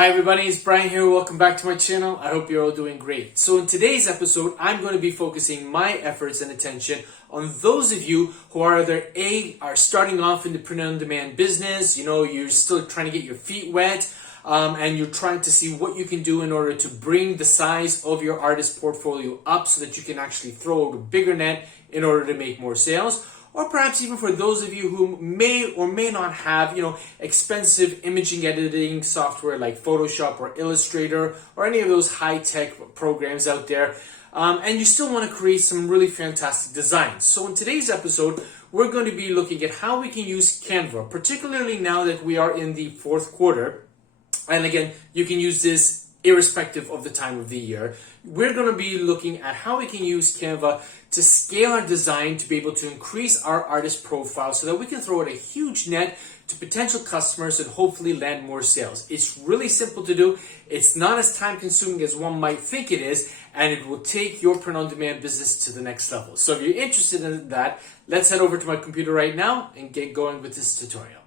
Hi everybody, it's Brian here. Welcome back to my channel. I hope you're all doing great. So in today's episode, I'm going to be focusing my efforts and attention on those of you who are either are starting off in the print-on-demand business, you're still trying to get your feet wet, and you're trying to see what you can do in order to bring the size of your artist portfolio up so that you can actually throw out a bigger net in order to make more sales. Or perhaps even for those of you who may or may not have, expensive imaging editing software like Photoshop or Illustrator or any of those high-tech programs out there, and you still want to create some really fantastic designs. So in today's episode, we're going to be looking at how we can use Canva, particularly now that we are in the fourth quarter. And again, you can use this irrespective of the time of the year. We're going to be looking at how we can use Canva to scale our design to be able to increase our artist profile so that we can throw out a huge net to potential customers and hopefully land more sales. It's really simple to do. It's not as time consuming as one might think it is, and it will take your print-on-demand business to the next level. So if you're interested in that, let's head over to my computer right now and get going with this tutorial.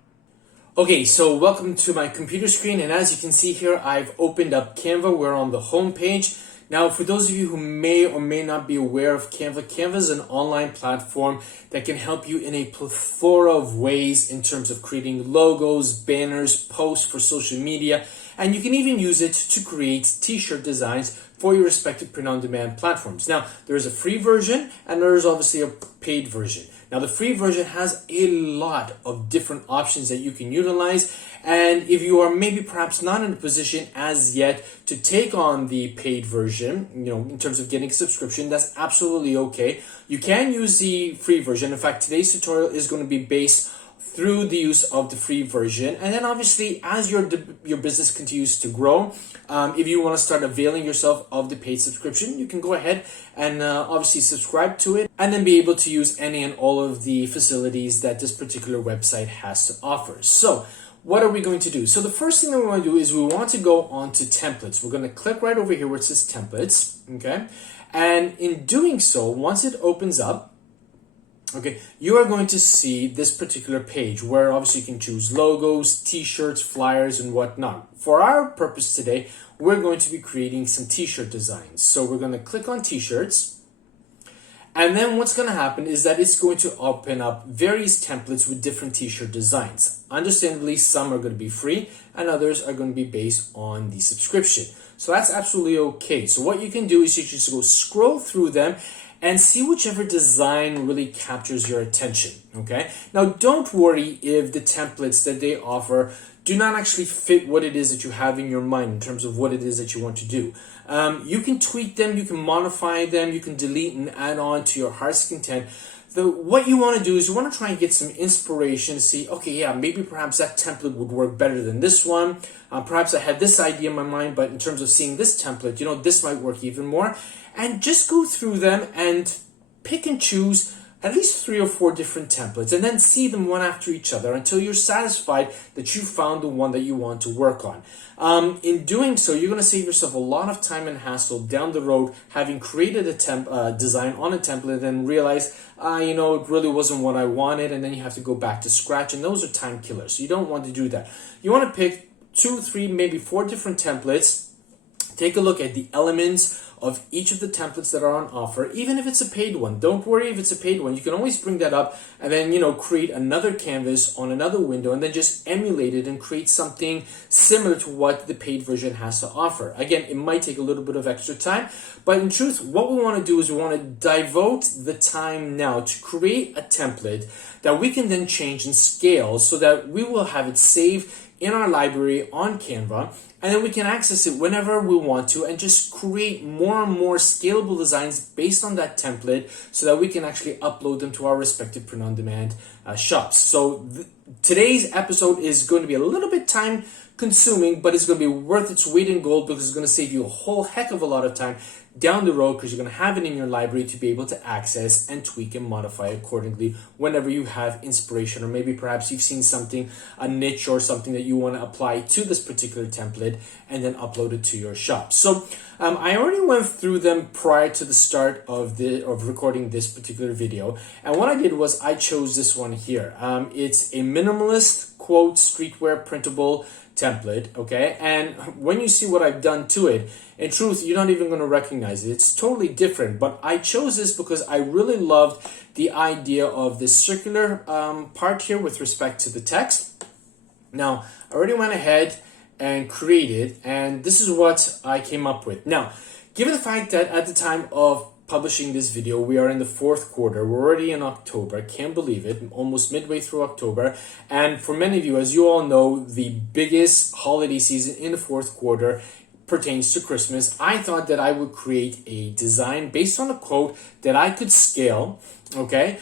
Okay, so welcome to my computer screen, and as you can see here, I've opened up Canva. We're on the home page. Now, for those of you who may or may not be aware of Canva, Canva is an online platform that can help you in a plethora of ways in terms of creating logos, banners, posts for social media, and you can even use it to create t-shirt designs for your respective print-on-demand platforms. Now, there is a free version and there is obviously a paid version. Now, the free version has a lot of different options that you can utilize. And if you are maybe perhaps not in a position as yet to take on the paid version, in terms of getting a subscription, that's absolutely okay. You can use the free version. In fact, today's tutorial is going to be based through the use of the free version. And then obviously, as your business continues to grow, if you want to start availing yourself of the paid subscription, you can go ahead and obviously subscribe to it and then be able to use any and all of the facilities that this particular website has to offer. So what are we going to do? So the first thing that we want to do is we want to go on to templates. We're going to click right over here where it says templates, okay? And in doing so, once it opens up, okay, you are going to see this particular page where obviously you can choose logos, t-shirts, flyers, and whatnot. For our purpose today, we're going to be creating some t-shirt designs. So we're going to click on t-shirts. And then what's going to happen is that it's going to open up various templates with different t-shirt designs. Understandably, some are going to be free and others are going to be based on the subscription. So that's absolutely okay. So what you can do is you just go scroll through them and see whichever design really captures your attention, okay? Now, don't worry if the templates that they offer do not actually fit what it is that you have in your mind in terms of what it is that you want to do. You can tweak them, you can modify them, you can delete and add on to your heart's content. What you want to do is you want to try and get some inspiration to see, okay, yeah, maybe perhaps that template would work better than this one. Perhaps I had this idea in my mind, but in terms of seeing this template, this might work even more. And just go through them and pick and choose at least 3 or 4 different templates and then see them one after each other until you're satisfied that you found the one that you want to work on. In doing so, you're going to save yourself a lot of time and hassle down the road having created a design on a template and realize, it really wasn't what I wanted, and then you have to go back to scratch, and those are time killers. So you don't want to do that. You want to pick 2, 3, maybe 4 different templates. Take a look at the elements of each of the templates that are on offer, even if it's a paid one. Don't worry if it's a paid one. You can always bring that up and then, create another canvas on another window and then just emulate it and create something similar to what the paid version has to offer. Again, it might take a little bit of extra time, but in truth, what we want to do is we want to devote the time now to create a template that we can then change and scale so that we will have it saved in our library on Canva, and then we can access it whenever we want to and just create more and more scalable designs based on that template so that we can actually upload them to our respective print-on-demand shops. So today's episode is going to be a little bit time consuming, but it's going to be worth its weight in gold because it's going to save you a whole heck of a lot of time down the road because you're going to have it in your library to be able to access and tweak and modify accordingly whenever you have inspiration, or maybe perhaps you've seen something, a niche or something that you want to apply to this particular template and then upload it to your shop. So I already went through them prior to the start of recording this particular video, and what I did was I chose this one here. It's a minimalist quote streetwear printable template, okay? And when you see what I've done to it, in truth, you're not even going to recognize it. It's totally different, but I chose this because I really loved the idea of this circular part here with respect to the text. Now, I already went ahead and created, and this is what I came up with. Now, given the fact that at the time of publishing this video, we are in the fourth quarter. We're already in October. Can't believe it. Almost midway through October. And for many of you, as you all know, the biggest holiday season in the fourth quarter pertains to Christmas. I thought that I would create a design based on a quote that I could scale, okay,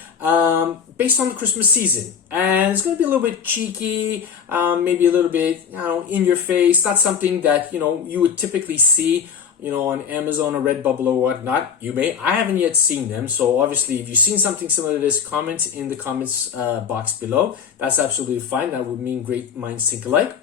based on the Christmas season. And it's going to be a little bit cheeky, maybe a little bit, in your face. Not something that, you would typically see, on Amazon or Redbubble or whatnot. You may. I haven't yet seen them. So obviously, if you've seen something similar to this, comment in the comments box below. That's absolutely fine. That would mean great minds think alike.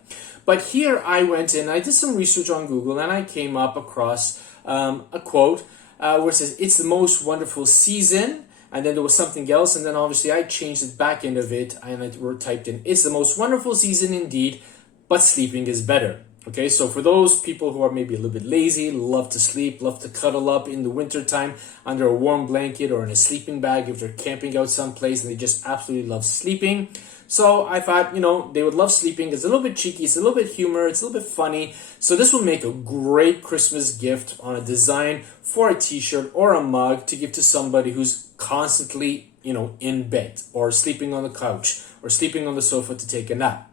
But here I went in, I did some research on Google, and I came up across a quote where it says, "It's the most wonderful season." And then there was something else. And then obviously I changed the back end of it, and I typed in, "It's the most wonderful season indeed, but sleeping is better." Okay, so for those people who are maybe a little bit lazy, love to sleep, love to cuddle up in the wintertime under a warm blanket or in a sleeping bag if they're camping out someplace and they just absolutely love sleeping. So I thought, they would love sleeping. It's a little bit cheeky, it's a little bit humor, it's a little bit funny. So this will make a great Christmas gift on a design for a t-shirt or a mug to give to somebody who's constantly, in bed or sleeping on the couch or sleeping on the sofa to take a nap.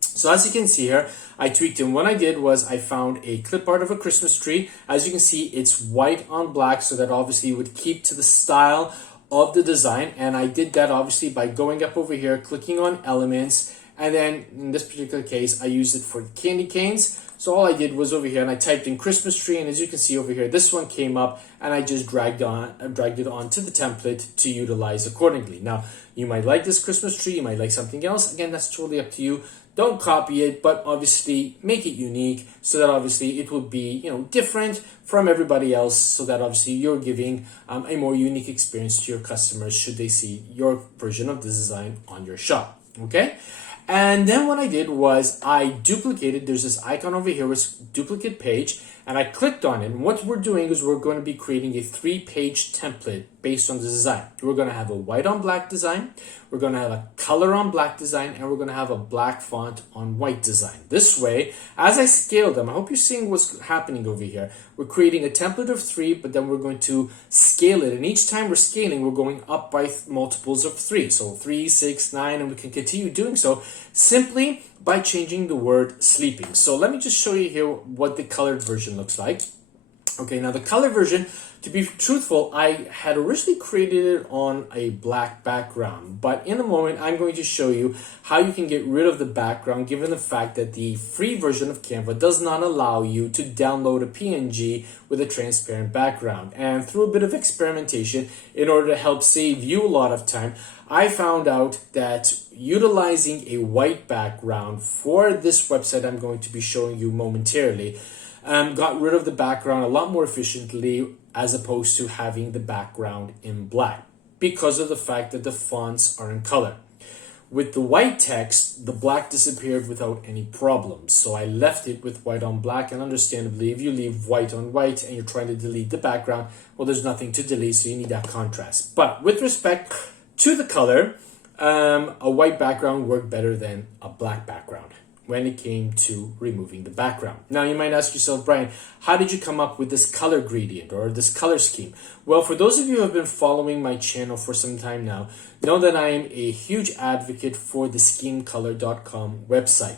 So as you can see here, I tweaked him. What I did was I found a clip art of a Christmas tree. As you can see, it's white on black, so that obviously would keep to the style of the design. And I did that obviously by going up over here, clicking on elements, and then in this particular case, I used it for candy canes. So all I did was over here and I typed in Christmas tree, and as you can see over here, this one came up, and I just dragged it onto the template to utilize accordingly. Now, you might like this Christmas tree, you might like something else. Again, that's totally up to you. Don't copy it, but obviously make it unique so that obviously it will be, different from everybody else, so that obviously you're giving a more unique experience to your customers should they see your version of the design on your shop, okay? And then what I did was I duplicated, there's this icon over here with duplicate page, and I clicked on it. And what we're doing is we're going to be creating a 3-page template based on the design. We're going to have a white on black design, we're going to have a color on black design, and we're going to have a black font on white design. This way, as I scale them, I hope you're seeing what's happening over here. We're creating a template of 3, but then we're going to scale it. And each time we're scaling, we're going up by multiples of 3. So 3, 6, 9, and we can continue doing so simply by changing the word sleeping. So let me just show you here what the colored version looks like. Okay, now the color version, to be truthful, I had originally created it on a black background, but in a moment I'm going to show you how you can get rid of the background, given the fact that the free version of Canva does not allow you to download a PNG with a transparent background. And through a bit of experimentation, in order to help save you a lot of time, I found out that utilizing a white background for this website I'm going to be showing you momentarily got rid of the background a lot more efficiently, as opposed to having the background in black, because of the fact that the fonts are in color. With the white text, the black disappeared without any problems. So I left it with white on black, and understandably, if you leave white on white and you're trying to delete the background, well, there's nothing to delete, so you need that contrast. But with respect to the color, a white background worked better than a black background when it came to removing the background. Now you might ask yourself, Brian, how did you come up with this color gradient or this color scheme? Well, for those of you who have been following my channel for some time now, know that I am a huge advocate for the schemecolor.com website.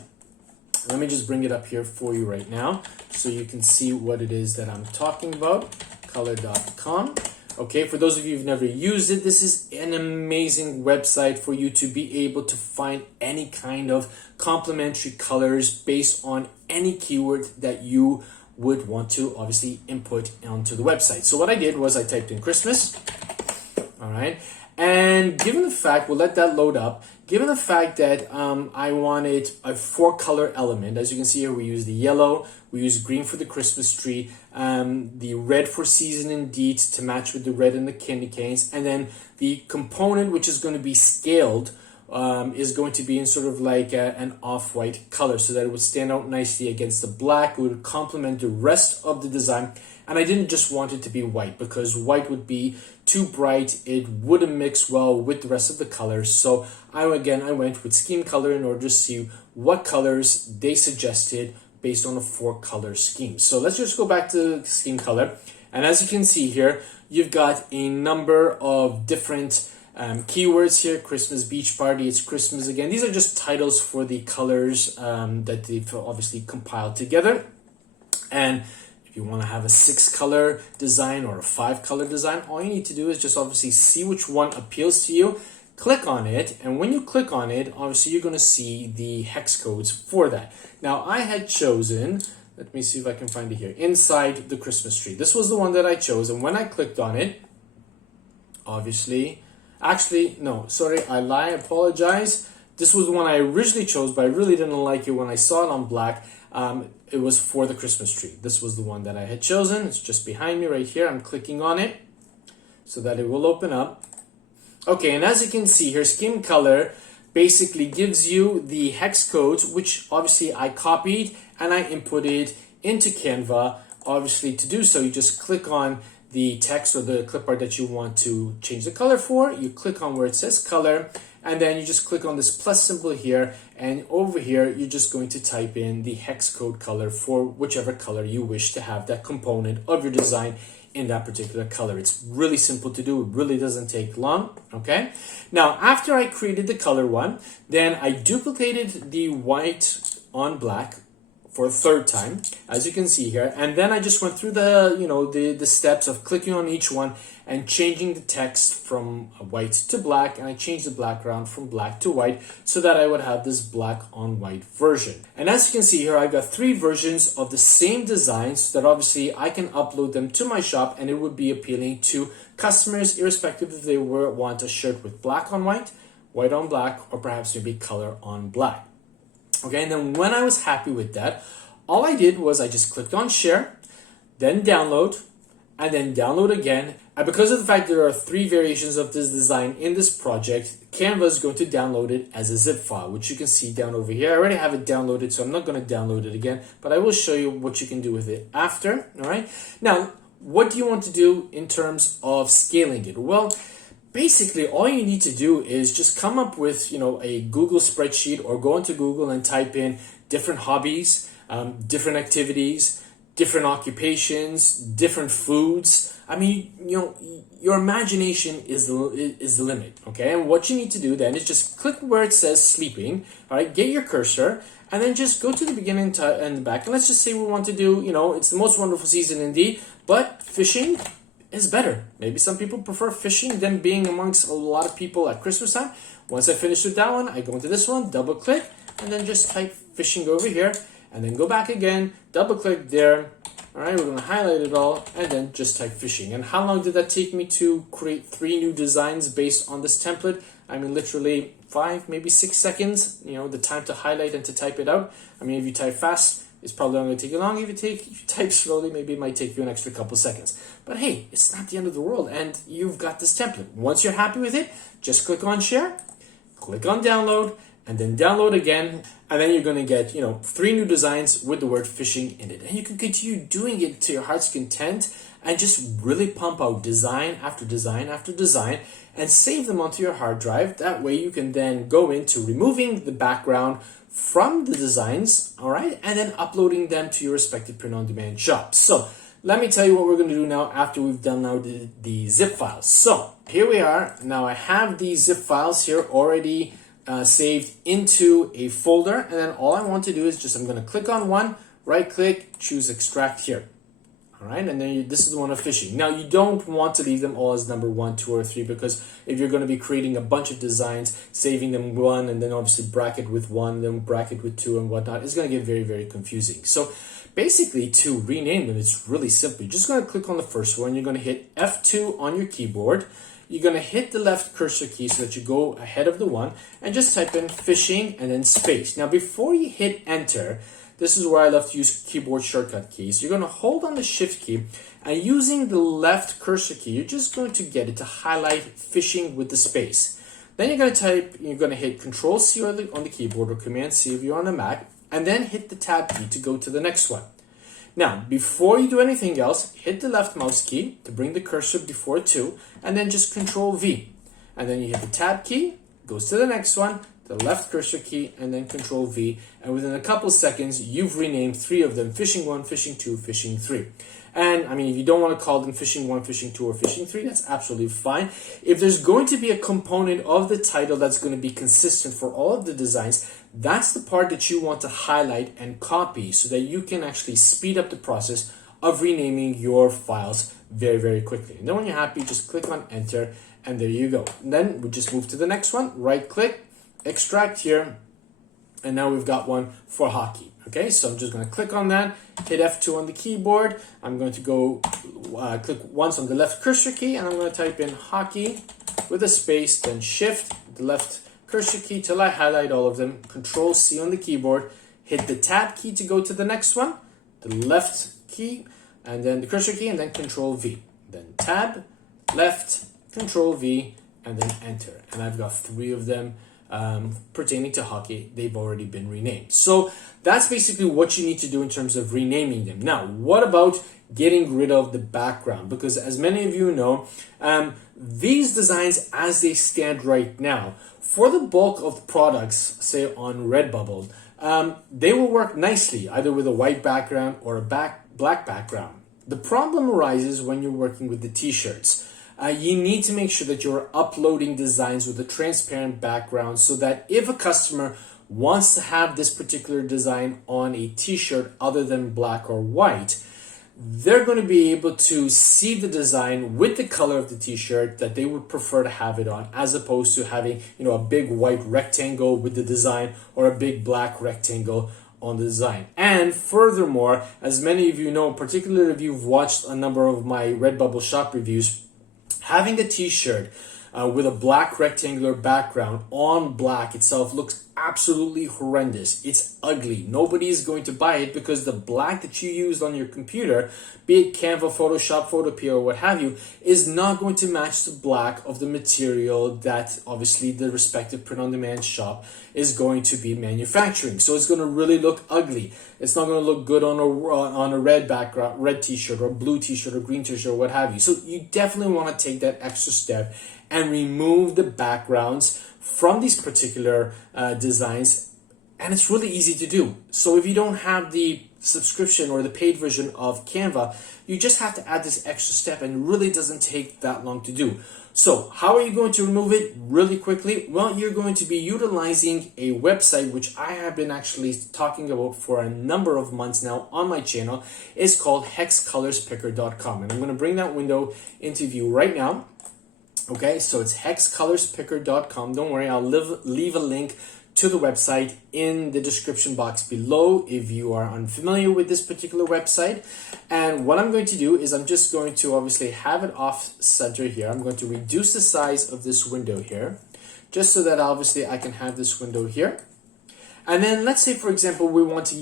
Let me just bring it up here for you right now so you can see what it is that I'm talking about, color.com. Okay, for those of you who've never used it, this is an amazing website for you to be able to find any kind of complementary colors based on any keyword that you would want to obviously input onto the website. So what I did was I typed in Christmas, all right, and given the fact, we'll let that load up, given the fact that I wanted a 4-color element, as you can see here, we use the yellow, we use green for the Christmas tree, the red for season indeed to match with the red and the candy canes, and then the component which is going to be scaled, is going to be in sort of like an off-white color so that it would stand out nicely against the black. It would complement the rest of the design. And I didn't just want it to be white because white would be too bright. It wouldn't mix well with the rest of the colors. So I went with scheme color in order to see what colors they suggested based on a 4-color scheme. So let's just go back to scheme color. And as you can see here, you've got a number of different keywords here. Christmas beach party, it's Christmas again. These are just titles for the colors that they've obviously compiled together. And if you want to have a 6-color design or a 5-color design, all you need to do is just obviously see which one appeals to you, click on it, and when you click on it, obviously you're going to see the hex codes for that. Now I had chosen, let me see if I can find it here, inside the Christmas tree. This was the one that I chose, and when I clicked on it, obviously, actually, no, sorry, I lie, I apologize. This was the one I originally chose, but I really didn't like it when I saw it on black. It was for the Christmas tree. This was the one that I had chosen. It's just behind me right here. I'm clicking on it so that it will open up. Okay, and as you can see here, scheme color basically gives you the hex codes, which obviously I copied and I inputted into Canva. Obviously, to do so, you just click on the text or the clip art that you want to change the color for. You click on where it says color, and then you just click on this plus symbol here, and over here you're just going to type in the hex code color for whichever color you wish to have that component of your design in that particular color. It's really simple to do. It really doesn't take long. Okay, now after I created the color one, then I duplicated the white on black for a 3rd time, as you can see here, and then I just went through the steps of clicking on each one and changing the text from white to black, and I changed the background from black to white so that I would have this black on white version. And as you can see here, I've got 3 versions of the same designs so that obviously I can upload them to my shop and it would be appealing to customers irrespective if they want a shirt with black on white, white on black, or perhaps maybe color on black. Okay, and then when I was happy with that, all I did was I just clicked on share, then download, and then download again. And because of the fact there are 3 variations of this design in this project, Canva is going to download it as a zip file, which you can see down over here. I already have it downloaded, so I'm not going to download it again, but I will show you what you can do with it after. All right. Now, what do you want to do in terms of scaling it? Well, basically, all you need to do is just come up with, a Google spreadsheet, or go into Google and type in different hobbies, different activities, different occupations, different foods. I mean, your imagination is the limit, okay? And what you need to do then is just click where it says sleeping, all right? Get your cursor, and then just go to the beginning and the back. And let's just say we want to do, it's the most wonderful season indeed, but fishing is better. Maybe some people prefer fishing than being amongst a lot of people at Christmas time. Once I finish with that one, I go into this one, double click, and then just type fishing over here, and then go back again, double click there. All right, we're gonna highlight it all, and then just type fishing. And how long did that take me to create 3 new designs based on this template? I mean, literally 5, maybe 6 seconds, the time to highlight and to type it out. I mean, if you type fast, it's probably not going to take you long. If you type slowly, maybe it might take you an extra couple seconds. But hey, it's not the end of the world, and you've got this template. Once you're happy with it, just click on share, click on download, and then download again, and then you're going to get 3 new designs with the word fishing in it. And you can continue doing it to your heart's content and just really pump out design after design after design and save them onto your hard drive. That way you can then go into removing the background from the designs, all right, and then uploading them to your respective print-on-demand shop. So let me tell you what we're going to do now after we've downloaded the zip files. So here we are. Now I have these zip files here already saved into a folder, and then all I want to do is I'm going to click on one, right click, choose extract here. All right, and then this is the one of fishing. Now you don't want to leave them all as number 1, 2, or 3, because if you're going to be creating a bunch of designs, saving them 1, and then obviously bracket with 1, then bracket with 2 and whatnot, it's going to get very, very confusing. So basically, to rename them, it's really simple. You're just going to click on the first one. You're going to hit F2 on your keyboard. You're going to hit the left cursor key so that you go ahead of the 1, and just type in fishing and then space. Now before you hit enter, this is where I love to use keyboard shortcut keys. You're going to hold on the shift key, and using the left cursor key, you're just going to get it to highlight fishing with the space. Then you're going to hit Control C on the keyboard or Command C if you're on a Mac, and then hit the Tab key to go to the next one. Now, before you do anything else, hit the left mouse key to bring the cursor before 2, and then just Control V. And then you hit the Tab key, goes to the next one, the left cursor key, and then Control V. And within a couple seconds, you've renamed 3 of them: Fishing 1, Fishing 2, Fishing 3. And I mean, if you don't want to call them Fishing 1, Fishing 2, or Fishing 3, that's absolutely fine. If there's going to be a component of the title that's going to be consistent for all of the designs, that's the part that you want to highlight and copy so that you can actually speed up the process of renaming your files very, very quickly. And then when you're happy, just click on Enter, and there you go. And then we just move to the next one, right click, extract here, and now we've got one for hockey. Okay, so I'm just going to click on that, hit F2 on the keyboard. I'm going to go click once on the left cursor key, and I'm going to type in hockey with a space, then shift the left cursor key till I highlight all of them. Control C on the keyboard, hit the Tab key to go to the next one, the left key, and then the cursor key, and then Control V. Then Tab, left, Control V, and then Enter. And I've got 3 of them pertaining to hockey. They've already been renamed. So that's basically what you need to do in terms of renaming them. Now, what about getting rid of the background? Because as many of you know, these designs as they stand right now, for the bulk of products, say on Redbubble, they will work nicely either with a white background or a black background. The problem arises when you're working with the t-shirts. You need to make sure that you're uploading designs with a transparent background so that if a customer wants to have this particular design on a t-shirt other than black or white, they're going to be able to see the design with the color of the t-shirt that they would prefer to have it on, as opposed to having, a big white rectangle with the design or a big black rectangle on the design. And furthermore, as many of you know, particularly if you've watched a number of my Redbubble shop reviews, having a t-shirt with a black rectangular background on black itself looks absolutely horrendous. It's ugly. Nobody is going to buy it because the black that you used on your computer, be it Canva, Photoshop, Photopea, or what have you, is not going to match the black of the material that obviously the respective print-on-demand shop is going to be manufacturing. So it's going to really look ugly. It's not going to look good on a red background, red t-shirt or blue t-shirt or green t-shirt or what have you. So you definitely want to take that extra step and remove the backgrounds from these particular designs, and it's really easy to do. So if you don't have the subscription or the paid version of Canva, you just have to add this extra step, and it really doesn't take that long to do. So how are you going to remove it really quickly? Well, you're going to be utilizing a website which I have been actually talking about for a number of months now on my channel. It's called hexcolorspicker.com, and I'm going to bring that window into view right now. Okay, so it's hexcolorspicker.com. Don't worry, I'll leave a link to the website in the description box below if you are unfamiliar with this particular website. And what I'm going to do is I'm just going to obviously have it off center here. I'm going to reduce the size of this window here, just so that obviously I can have this window here. And then let's say, for example, we want to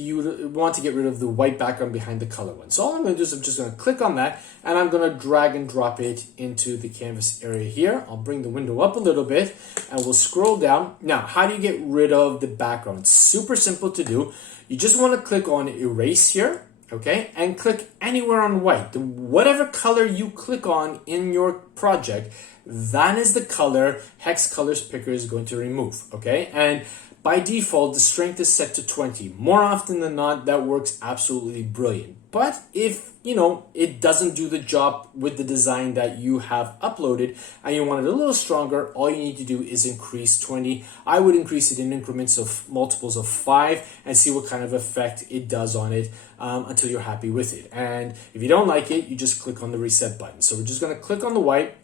get rid of the white background behind the color one. So all I'm going to do is I'm just going to click on that, and I'm going to drag and drop it into the canvas area here. I'll bring the window up a little bit, and we'll scroll down. Now, how do you get rid of the background? It's super simple to do. You just want to click on Erase here, okay, and click anywhere on white. Whatever color you click on in your project, that is the color Hex Colors Picker is going to remove, okay? And by default, the strength is set to 20. More often than not, that works absolutely brilliant. But if, it doesn't do the job with the design that you have uploaded and you want it a little stronger, all you need to do is increase 20. I would increase it in increments of multiples of 5 and see what kind of effect it does on it until you're happy with it. And if you don't like it, you just click on the reset button. So we're just going to click on the white.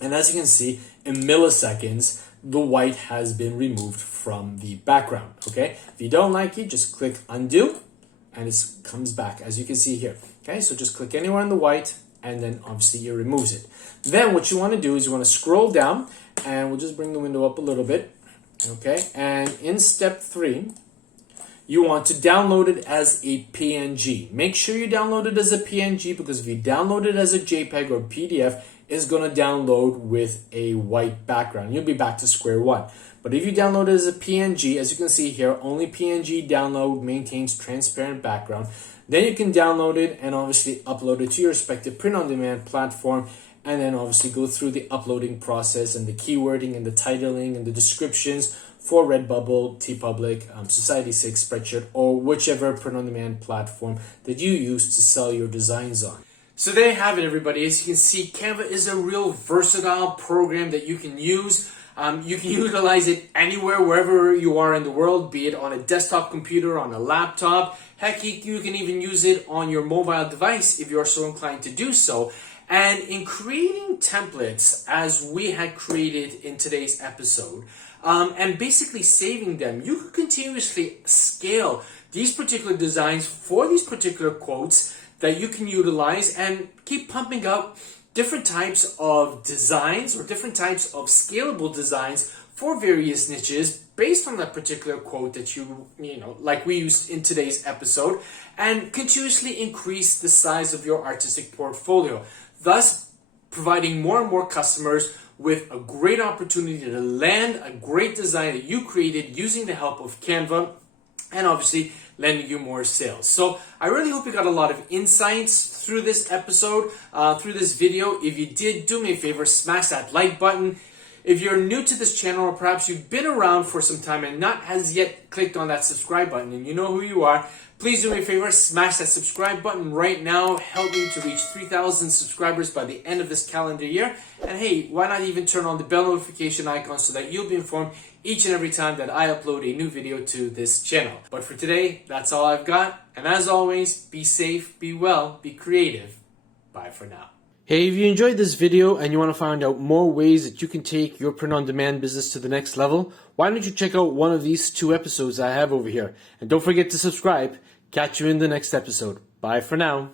And as you can see, in milliseconds, the white has been removed from the background, okay? If you don't like it, just click undo, and it comes back, as you can see here, okay? So just click anywhere on the white, and then obviously it removes it. Then what you want to do is you want to scroll down, and we'll just bring the window up a little bit, okay? And in step 3, you want to download it as a PNG. Make sure you download it as a PNG, because if you download it as a JPEG or PDF, is going to download with a white background. You'll be back to square one. But if you download it as a PNG, as you can see here, only PNG download maintains transparent background. Then you can download it and obviously upload it to your respective print-on-demand platform, and then obviously go through the uploading process and the keywording and the titling and the descriptions for Redbubble, TeePublic, Society6, Spreadshirt, or whichever print-on-demand platform that you use to sell your designs on. So there you have it, everybody. As you can see, Canva is a real versatile program that you can use. You can utilize it anywhere, wherever you are in the world, be it on a desktop computer, on a laptop. Heck, you can even use it on your mobile device if you are so inclined to do so. And in creating templates, as we had created in today's episode, and basically saving them, you can continuously scale these particular designs for these particular quotes that you can utilize and keep pumping up different types of designs or different types of scalable designs for various niches based on that particular quote that you know, like we used in today's episode, and continuously increase the size of your artistic portfolio, thus providing more and more customers with a great opportunity to land a great design that you created using the help of Canva, and obviously landing you more sales. So I really hope you got a lot of insights through this episode, through this video. If you did, do me a favor, smash that like button. If you're new to this channel, or perhaps you've been around for some time and not has yet clicked on that subscribe button, and you know who you are, please do me a favor, smash that subscribe button right now. Help me to reach 3,000 subscribers by the end of this calendar year. And hey, why not even turn on the bell notification icon so that you'll be informed each and every time that I upload a new video to this channel. But for today, that's all I've got. And as always, be safe, be well, be creative. Bye for now. Hey, if you enjoyed this video and you want to find out more ways that you can take your print-on-demand business to the next level, why don't you check out one of these 2 episodes I have over here. And don't forget to subscribe. Catch you in the next episode. Bye for now.